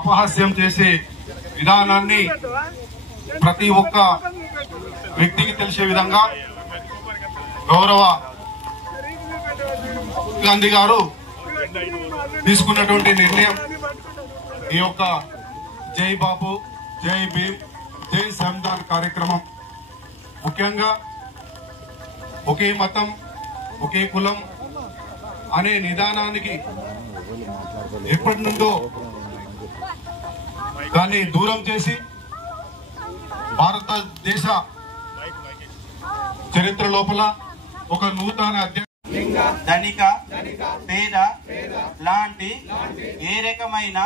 అపహాస్యం చేసే విధానాన్ని ప్రతి ఒక్క వ్యక్తికి తెలిసే విధంగా గౌరవ గాంధీ గారు తీసుకున్నటువంటి నిర్ణయం ఈ యొక్క జై బాపు, జై భీమ్, జై సంవిధాన్ కార్యక్రమం ముఖ్యంగా ఒకే మతం, ఒకే కులం అనే నిదానానికి ఎప్పటి నుండో దాన్ని దూరం చేసి భారతదేశ చరిత్ర లోపల ఒక నూతన ధనిక పేద లాంటి ఏ రకమైన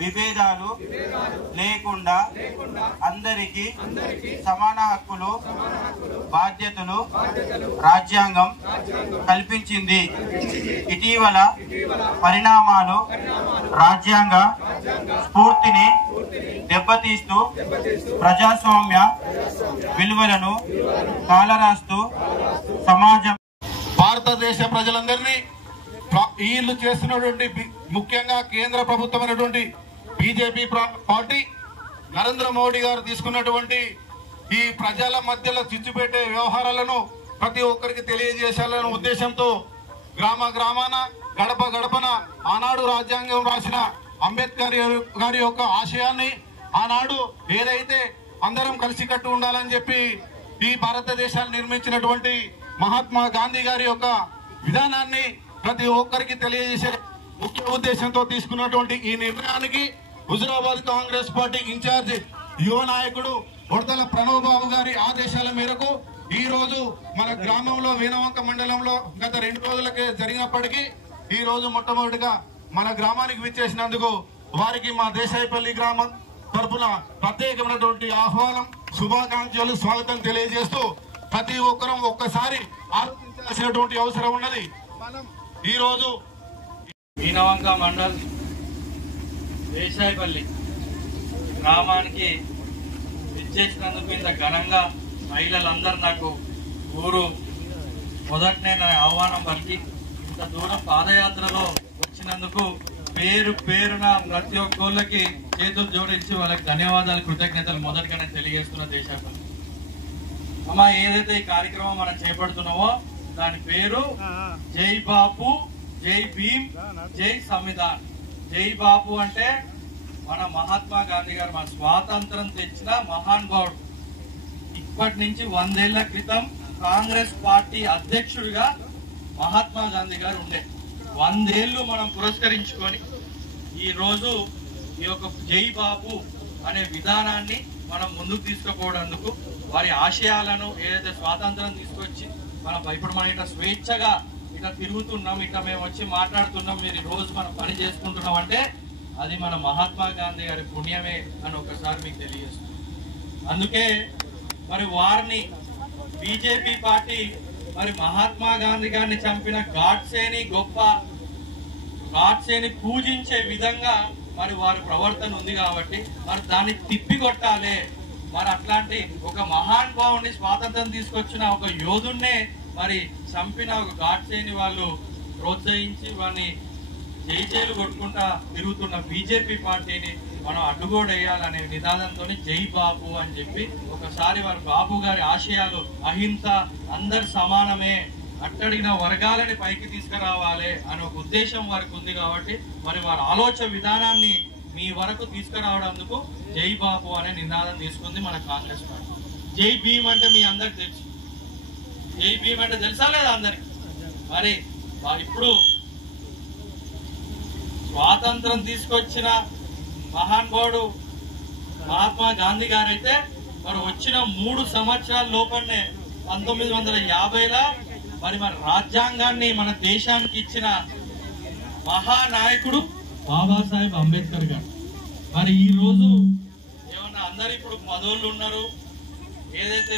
విభేదాలు లేకుండా అందరికీ సమాన హక్కులు, బాధ్యతలు రాజ్యాంగం కల్పించింది. ఇటీవల పరిణామాలు రాజ్యాంగ స్ఫూర్తిని దెబ్బతీస్తూ ప్రజాస్వామ్య విలువలను కాలరాస్తూ సమాజం భారతదేశ ప్రజలందరినీ వీళ్ళు చేస్తున్నటువంటి ముఖ్యంగా కేంద్ర ప్రభుత్వమైనటువంటి బీజేపీ పార్టీ నరేంద్ర మోడీ గారు తీసుకున్నటువంటి ఈ ప్రజల మధ్యలో చిచ్చుపెట్టే వ్యవహారాలను ప్రతి ఒక్కరికి తెలియజేయాలనే ఉద్దేశంతో గ్రామ గ్రామాన గడప గడపన ఆనాడు రాజ్యాంగం రాసిన అంబేద్కర్ గారి యొక్క ఆశయాన్ని ఆనాడు ఏదైతే అందరం కలిసికట్టు ఉండాలని చెప్పి ఈ భారతదేశాన్ని నిర్మించినటువంటి మహాత్మా గాంధీ గారి యొక్క విధానాన్ని ప్రతి ఒక్కరికి తెలియజేసే ముఖ్య ఉద్దేశంతో తీసుకున్నటువంటి ఈ నిర్ణయానికి హుజురాబాద్ కాంగ్రెస్ పార్టీ ఇన్ఛార్జ్ యువ నాయకుడు ఉడతల ప్రణవ్ బాబు గారి ఆదేశాల మేరకు ఈ రోజు మన గ్రామంలో వీణవంక మండలంలో గత 2 రోజులకే జరిగినప్పటికీ ఈ రోజు మొట్టమొదటిగా మన గ్రామానికి విచ్చేసినందుకు వారికి మా దేశాయపల్లి గ్రామం తరఫున ప్రత్యేకమైనటువంటి ఆహ్వానం, శుభాకాంక్షలు, స్వాగతం తెలియజేస్తూ ప్రతి ఒక్కరం ఒక్కసారి ఆలోచించాల్సినటువంటి అవసరం ఉన్నది. మనం ఈ రోజు వీణవంక మండల్ దేశాయపల్లి గ్రామానికి విచ్చేసినందుకు ఇంత ఘనంగా మహిళలందరూ నాకు ఊరు మొదటనే ఆహ్వానం పలికి ఇంత దూరం పాదయాత్రలో వచ్చినందుకు పేరు పేరున ప్రతి ఒక్కళ్ళకి చేతులు జోడించి వాళ్ళకి ధన్యవాదాలు, కృతజ్ఞతలు మొదటిగా నేను తెలియజేస్తున్నా. దేశాయపల్లి అమ్మ, ఏదైతే ఈ కార్యక్రమం మనం చేపడుతున్నామో దాని పేరు జై బాపు, జై భీమ్, జై సంవిధాన్. జై బాపు అంటే మన మహాత్మా గాంధీ గారు మన స్వాతంత్రం తెచ్చిన మహానుభావుడు. ఇప్పటి నుంచి 100 ఏళ్ల క్రితం కాంగ్రెస్ పార్టీ అధ్యక్షుడిగా మహాత్మా గాంధీ గారు ఉండే 100 ఏళ్లు మనం పురస్కరించుకొని ఈ రోజు ఈ యొక్క జై బాపు అనే విధానాన్ని మనం ముందుకు తీసుకుపోవడానికి వారి ఆశయాలను ఏదైతే స్వాతంత్రం తీసుకొచ్చి ఇప్పుడు మనం ఇట్లా స్వేచ్ఛగా ఇట్లా తిరుగుతున్నాం, ఇట్లా మేము వచ్చి మాట్లాడుతున్నాం, మీరు రోజు మనం పని చేసుకుంటున్నాం అంటే అది మన మహాత్మా గాంధీ గారి పుణ్యమే అని ఒకసారి మీకు తెలియజేస్తుంది. అందుకే మరి వారిని బీజేపీ పార్టీ మరి మహాత్మా గాంధీ గారిని చంపిన గాడ్సేని పూజించే విధంగా మరి వారి ప్రవర్తన ఉంది కాబట్టి మరి దాన్ని తిప్పికొట్టాలి. మరి అట్లాంటి ఒక మహానుభావుని స్వాతంత్రం తీసుకొచ్చిన ఒక యోధున్నే మరి చంపిన ఒక గాడ్సేని వాళ్ళు ప్రోత్సహించి వారిని జైలు కొట్టుకుంటా తిరుగుతున్న బీజేపీ పార్టీని మనం అడ్డుగోడేయాలనే నిదానంతో జై బాపు అని చెప్పి ఒకసారి వారి బాపు గారి ఆశయాలు అహింస, అందరు సమానమే, అట్టడిగిన వర్గాలని పైకి తీసుకురావాలి అనే ఒక ఉద్దేశం వారికి ఉంది కాబట్టి మరి వారి ఆలోచన విధానాన్ని మీ వరకు తీసుకురావడానికి జై బాపు అనే నినాదం తీసుకుంది మన కాంగ్రెస్ పార్టీ. జై భీమ్ అంటే మీ అందరికి తెలుసు. జై భీమ్ అంటే తెలుసా లేదా అందరికి? మరి ఇప్పుడు స్వాతంత్రం తీసుకొచ్చిన మహానుభావుడు మహాత్మా గాంధీ గారు అయితే మరి వచ్చిన 3 సంవత్సరాల లోపలనే 1950లో మరి రాజ్యాంగాన్ని మన దేశానికి ఇచ్చిన మహానాయకుడు బాబాసాహెబ్ అంబేద్కర్ గారు. మరి ఈ రోజు ఏమన్నా అందరు ఇప్పుడు పదవులు ఉన్నారు, ఏదైతే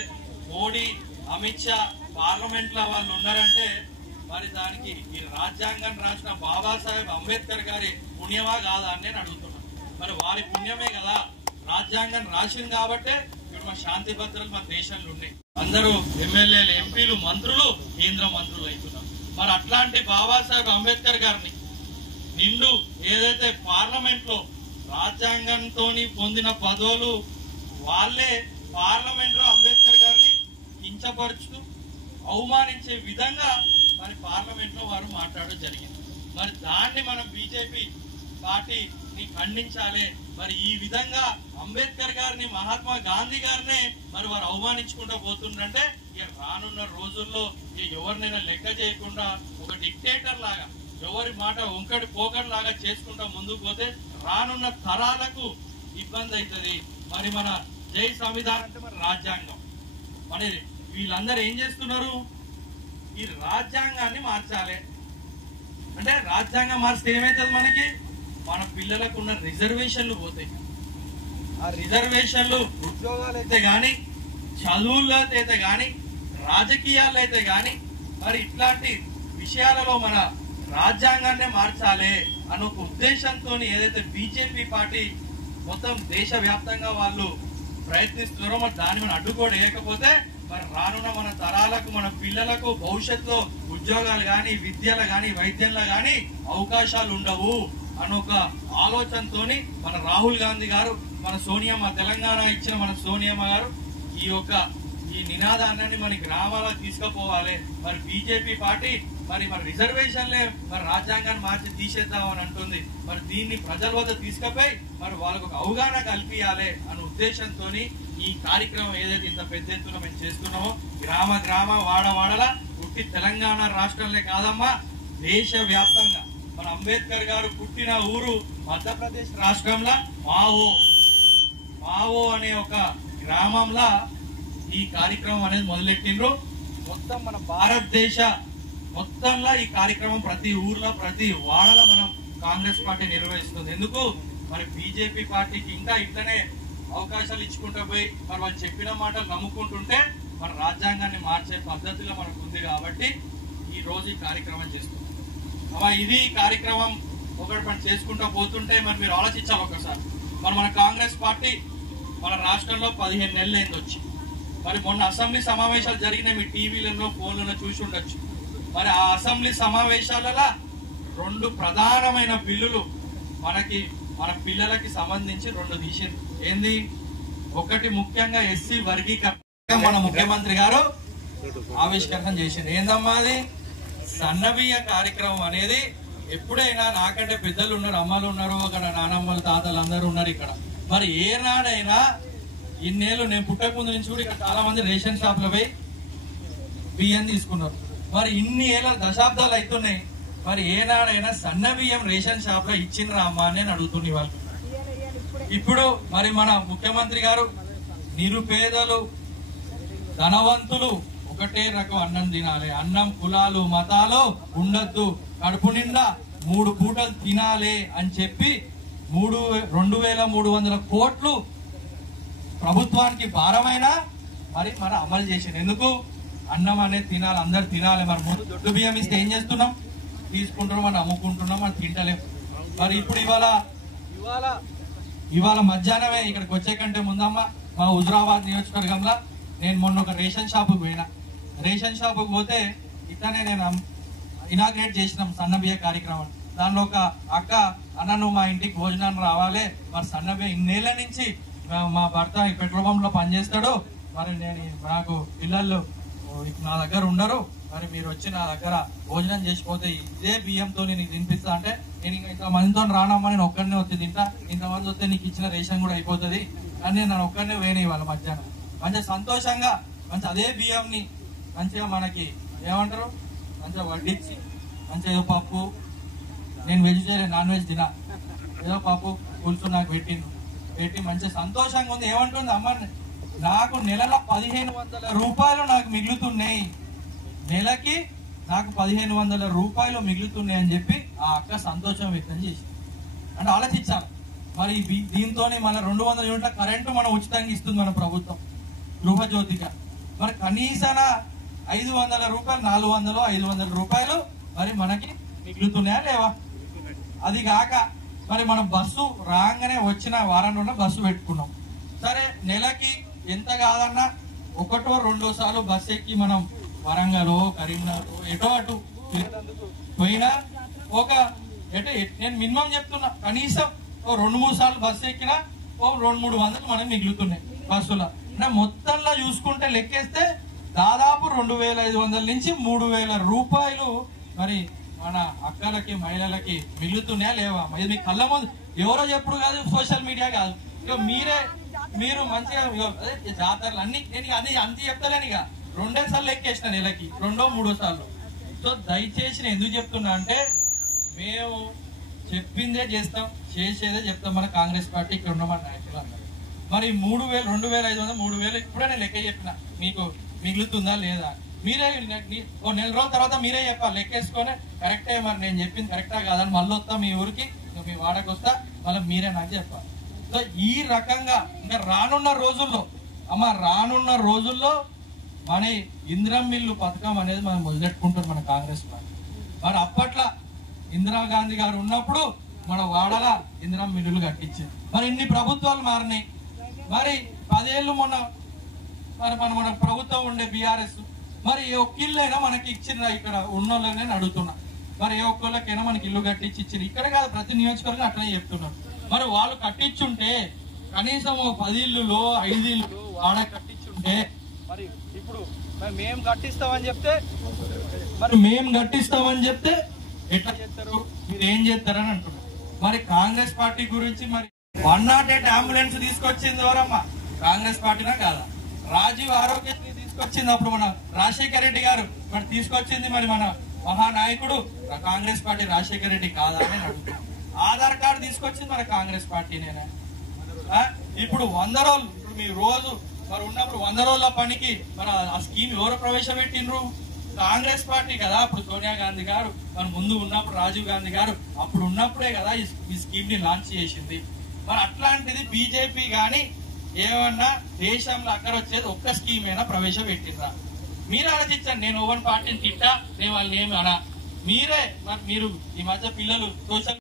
మోడీ, అమిత్ షా పార్లమెంట్ లో వాళ్ళు ఉన్నారంటే మరి దానికి ఈ రాజ్యాంగాన్ని రాసిన బాబాసాహెబ్ అంబేద్కర్ గారి పుణ్యమా కాదా అని నేను అడుగుతున్నాను. మరి వారి పుణ్యమే కదా రాజ్యాంగం రాసింది కాబట్టి ఇప్పుడు మన శాంతి భద్రతలు మన దేశంలో ఉన్నాయి. అందరూ ఎమ్మెల్యేలు, ఎంపీలు, మంత్రులు, కేంద్ర మంత్రులు అవుతున్నారు. మరి అట్లాంటి బాబాసాహెబ్ అంబేద్కర్ గారిని నిండు ఏదైతే పార్లమెంట్ లో రాజ్యాంగంతో పొందిన పదవులు వాళ్ళే పార్లమెంట్ లో అంబేద్కర్ గారిని కించపరుచుతూ అవమానించే విధంగా మరి పార్లమెంట్ లో వారు మాట్లాడడం జరిగింది. మరి దాన్ని మనం బీజేపీ పార్టీని ఖండించాలి. మరి ఈ విధంగా అంబేద్కర్ గారిని, మహాత్మా గాంధీ గారినే మరి వారు అవమానించుకుంటూ పోతుందంటే ఇక రానున్న రోజుల్లో ఎవరినైనా లెక్క చేయకుండా ఒక డిక్టేటర్ లాగా ఎవరి మాట ఒంకడి పోకడి లాగా చేసుకుంటా ముందుకు పోతే రానున్న తరాలకు ఇబ్బంది అవుతుంది. మరి మన జై సంవిధానం అంటే మరి రాజ్యాంగం, మరి వీళ్ళందరూ ఏం చేస్తున్నారు, ఈ రాజ్యాంగాన్ని మార్చాలి అంటే రాజ్యాంగం మార్చితే ఏమవుతుంది, మనకి మన పిల్లలకు ఉన్న రిజర్వేషన్లు పోతాయి. ఆ రిజర్వేషన్లు ఉద్యోగాలు అయితే గాని, చదువుల్లో అయితే గాని, రాజకీయాల్లో అయితే గాని మరి ఇట్లాంటి విషయాలలో మన రాజ్యాంగాన్నే మార్చాలి అన్న ఒక ఉద్దేశంతో ఏదైతే బీజేపీ పార్టీ మొత్తం దేశవ్యాప్తంగా వాళ్ళు ప్రయత్నిస్తున్నారో మరి దాన్ని మనం అడ్డుకోలేకపోతే మరి రానున్న మన తరాలకు, మన పిల్లలకు భవిష్యత్తులో ఉద్యోగాలు గాని, విద్యలో గాని, వైద్యంలో గాని అవకాశాలు ఉండవు అన్న ఒక ఆలోచనతోని మన రాహుల్ గాంధీ గారు, మన సోనియమ్మ, తెలంగాణ ఇచ్చిన మన సోనియమ్మ గారు ఈ నినాదాన్ని మన గ్రామాలకు తీసుకుపోవాలి. మరి బీజేపీ పార్టీ మరి రిజర్వేషన్లే మరి రాజ్యాంగాన్ని మార్చి తీసేద్దామని అంటుంది. మరి దీన్ని ప్రజల వద్ద తీసుకుపోయి మరి వాళ్ళకు ఒక అవగాహన కల్పించాలి అనే ఉద్దేశంతో ఈ కార్యక్రమం ఏదైతే ఇంత పెద్ద ఎత్తున మేము చేస్తున్నామో గ్రామ వాడలా పుట్టి తెలంగాణ రాష్ట్రంలో కాదమ్మా, దేశ వ్యాప్తంగా మన అంబేద్కర్ గారు పుట్టిన ఊరు మధ్యప్రదేశ్ రాష్ట్రంలో మావో అనే ఒక గ్రామంలో ఈ కార్యక్రమం అనేది మొదలెట్టిండ్రు. మొత్తం మన భారతదేశ మొత్తంలో ఈ కార్యక్రమం ప్రతి ఊర్లో, ప్రతి వాడలో మనం కాంగ్రెస్ పార్టీ నిర్వహిస్తుంది. ఎందుకు మరి బీజేపీ పార్టీకి ఇంకా ఇట్లనే అవకాశాలు ఇచ్చుకుంటూ పోయి మరి వాళ్ళు చెప్పిన మాటలు నమ్ముకుంటుంటే మన రాజ్యాంగాన్ని మార్చే పద్ధతిలో మనకు ఉంది. కాబట్టి ఈ రోజు ఈ కార్యక్రమం చేస్తున్నాం. ఇది కార్యక్రమం ఒకటి మనం చేసుకుంటూ పోతుంటే మరి మీరు ఆలోచించాలి ఒకసారి. మన కాంగ్రెస్ పార్టీ మన రాష్ట్రంలో 15 నెలలు అయింది వచ్చి. మరి మొన్న అసెంబ్లీ సమావేశాలు జరిగిన మీ టీవీలలో, ఫోన్లలో చూసి ఉండొచ్చు. మరి ఆ అసెంబ్లీ సమావేశాలలో 2 ప్రధానమైన బిల్లులు మన పిల్లలకి సంబంధించి 2 తీసింది. ఏంది? ఒకటి ముఖ్యంగా ఎస్సీ వర్గీకరణ మన ముఖ్యమంత్రి గారు ఆవిష్కరణ చేసింది. ఏందమ్మా అది? సన్నబియ్య కార్యక్రమం అనేది ఎప్పుడైనా నాకంటే పెద్దలు ఉన్నారు, అమ్మలు ఉన్నారు, అక్కడ నానమ్మలు, తాతలు అందరూ ఉన్నారు ఇక్కడ. మరి ఏనాడైనా ఇన్నేళ్ళు నేను పుట్టక ముందు నుంచి కూడా ఇక్కడ చాలా మంది రేషన్ షాపులో పోయి బియ్యం తీసుకున్నారు. మరి ఇన్ని ఏళ్ళ దశాబ్దాలు అవుతున్నాయి. మరి ఏనాడైనా సన్న బియ్యం రేషన్ షాప్ లో ఇచ్చిండ్రా అమ్మా అని నేను అడుగుతున్నా వాళ్ళు. ఇప్పుడు మరి మన ముఖ్యమంత్రి గారు నిరుపేదలు, ధనవంతులు ఒకటే రకం అన్నం తినాలి, అన్నం కులాలు మతాలు ఉండద్దు, కడుపు నిండా 3 పూటలు తినాలి అని చెప్పి 2,300 కోట్లు ప్రభుత్వానికి భారమైన మరి మనం అమలు చేసింది. ఎందుకు? అన్నం అనేది తినాలి, అందరు తినాలి. మరి ముందు దొడ్డు బియ్యం ఇస్తే ఏం చేస్తున్నాం? తీసుకుంటున్నాం, మనం అమ్ముకుంటున్నాం, మనం తింటలేం. మరి ఇప్పుడు ఇవాళ మధ్యాహ్నమే ఇక్కడికి వచ్చే కంటే ముందమ్మ మా హుజురాబాద్ నియోజకవర్గంలో నేను మొన్న ఒక రేషన్ షాపుకి పోయినా. రేషన్ షాపుకి పోతే ఇట్లానే నేను ఇనాగ్రేట్ చేసినాం సన్నబియ్య కార్యక్రమం. దానిలో ఒక అక్క, అన్న నువ్వు మా ఇంటికి భోజనాన్ని రావాలి, మరి సన్నబియ్య ఇన్నేళ్ల నుంచి మా భర్త పెట్రోల్ పంప్ లో పనిచేస్తాడు, మరి నాకు పిల్లలు నా దగ్గర ఉండరు, మరి మీరు వచ్చి నా దగ్గర భోజనం చేసిపోతే ఇదే బియ్యంతో నీకు తినిపిస్తా అంటే నేను ఇంత మందితో రానమ్మా, నేను ఒక్కడనే వచ్చి తింటా, ఇంతమంది వస్తే నీకు ఇచ్చిన రేషన్ కూడా అయిపోతుంది అని నేను ఒక్కడనే వేయని వాళ్ళ మధ్యాహ్నం మంచిగా సంతోషంగా అదే బియ్యంని మంచిగా మనకి ఏమంటారు మంచిగా వడ్డించి మంచిగా ఏదో పప్పు, నేను వెజిటేరియన్ నాన్ వెజ్ తినా, ఏదో పప్పు పులుసు నాకు పెట్టి మంచిగా సంతోషంగా ఉంది. ఏమంటుంది అమ్మ, నాకు నెలలో 1,500 రూపాయలు నాకు మిగులుతున్నాయి, నెలకి నాకు 1,500 రూపాయలు మిగులుతున్నాయి అని చెప్పి ఆ అక్క సంతోషం వ్యక్తం చేసింది. అంటే ఆలోచించాలి. మరి దీంతో మన 200 యూనిట్ల కరెంటు మనం ఉచితంగా ఇస్తుంది మన ప్రభుత్వం గృహజ్యోతిగా. మరి కనీసాన 500 రూపాయలు, 400, 500 రూపాయలు మరి మనకి మిగులుతున్నాయా లేవా? అది కాక మరి మనం బస్సు రాగానే వచ్చిన వారం నుండి బస్సు పెట్టుకున్నాం. సరే నెలకి ఎంత కాదన్నా 1, 2 సార్లు బస్సు ఎక్కి మనం వరంగల్, కరీంనగర్ ఎటో అటు పోయినా నేను మినిమం చెప్తున్నా కనీసం ఓ 2-3 సార్లు బస్సు ఎక్కినా ఓ 200-300 మనకి మిగులుతున్నాయి బస్సులో. అంటే మొత్తంలో చూసుకుంటే లెక్కేస్తే దాదాపు 2500 నుంచి 3000 రూపాయలు మరి మన అక్కలకి మహిళలకి మిగులుతున్నాయా లేవా? ఇది మీ కళ్ళ ముందు ఎవరో చెప్పుడు కాదు, సోషల్ మీడియా కాదు, ఇక మీరు మంచిగా జాతరలు అన్ని నేను అది అంత చెప్తలేను. ఇక 2 సార్లు ఎక్కేసిన నెలకి 2-3 సార్లు. సో దయచేసి నేను ఎందుకు చెప్తున్నా అంటే మేము చెప్పిందే చేస్తాం, చేసేదే చెప్తాం. మన కాంగ్రెస్ పార్టీ ఇక్కడ ఉన్న మన నాయకులు అన్నారు. మరి 3000, 2500, 3000 ఇప్పుడే నేను లెక్క చెప్పిన, మీకు మిగులుతుందా లేదా? మీరే ఓ నెల రోజుల తర్వాత మీరే చెప్పాలి లెక్కేసుకొని కరెక్టే, మరి నేను చెప్పింది కరెక్టా కాదని మళ్ళీ వస్తా మీ ఊరికి, మీ వాడకు వస్తా, మళ్ళీ మీరే నాకు చెప్పాలి. సో ఈ రకంగా ఇంకా రానున్న రోజుల్లో మన ఇందిరమ్మ ఇల్లు పథకం అనేది మనం మొదలెట్టుకుంటారు మన కాంగ్రెస్ పార్టీ. మరి అప్పట్లో ఇందిరాగాంధీ గారు ఉన్నప్పుడు మన వాడల ఇందిరమ్మ ఇల్లులు కట్టించారు. మరి ఇన్ని ప్రభుత్వాలు మారినాయి. మరి 10 ఏళ్ళు మొన్న మన ప్రభుత్వం ఉండే బీఆర్ఎస్, మరి ఏ ఒక్క ఇల్లైనా మనకి ఇచ్చిన ఇక్కడ ఉన్నోళ్ళనే అడుగుతున్నా, మరి ఏ ఒక్కళ్ళకైనా మనకి ఇల్లు కట్టించి ఇచ్చింది? ఇక్కడ కాదు, ప్రతి నియోజకవర్గం అట్లనే చెప్తున్నారు. మరి వాళ్ళు కట్టించుంటే కనీసం 10 ఇల్లులో 5 ఇల్లు వాడ కట్టించుంటే, మరి ఇప్పుడు మేము కట్టిస్తామని చెప్తే ఎట్లా చేస్తారు, మీరు ఏం చేస్తారని అంటున్నారు. మరి కాంగ్రెస్ పార్టీ గురించి మరి 108 అంబులెన్స్ తీసుకొచ్చింది ఎవరమ్మా? కాంగ్రెస్ పార్టీనా కాదా? రాజీవ్ ఆరోగ్యశ్రీ తీసుకొచ్చింది అప్పుడు మన రాజశేఖర రెడ్డి గారు, మరి తీసుకొచ్చింది మరి మన మహానాయకుడు కాంగ్రెస్ పార్టీ రాజశేఖర రెడ్డి కాదా అని అడుగుతున్నాం. ఆధార్ కార్డు తీసుకొచ్చింది మన కాంగ్రెస్ పార్టీనేనా? ఇప్పుడు 100 రోజులు, ఇప్పుడు మీరు రోజు మరి ఉన్నప్పుడు 100 రోజుల పనికి మరి ఆ స్కీమ్ ఎవరు ప్రవేశపెట్టినరు? కాంగ్రెస్ పార్టీ కదా. అప్పుడు సోనియా గాంధీ గారు మరి ముందు ఉన్నప్పుడు రాజీవ్ గాంధీ గారు అప్పుడు ఉన్నప్పుడే కదా ఈ స్కీమ్ ని లాంచ్ చేసింది. మరి అట్లాంటిది బీజేపీ గాని ఏమన్నా దేశంలో అక్కడ వచ్చేది ఒక్క స్కీమ్ అయినా ప్రవేశపెట్టిందా? మీరు ఆలోచించండి. నేను ఓవన్ పార్టీని తిట్టా, నేను వాళ్ళని ఏమి అనా, మీరే మరి మీరు ఈ మధ్య పిల్లలు సోషల్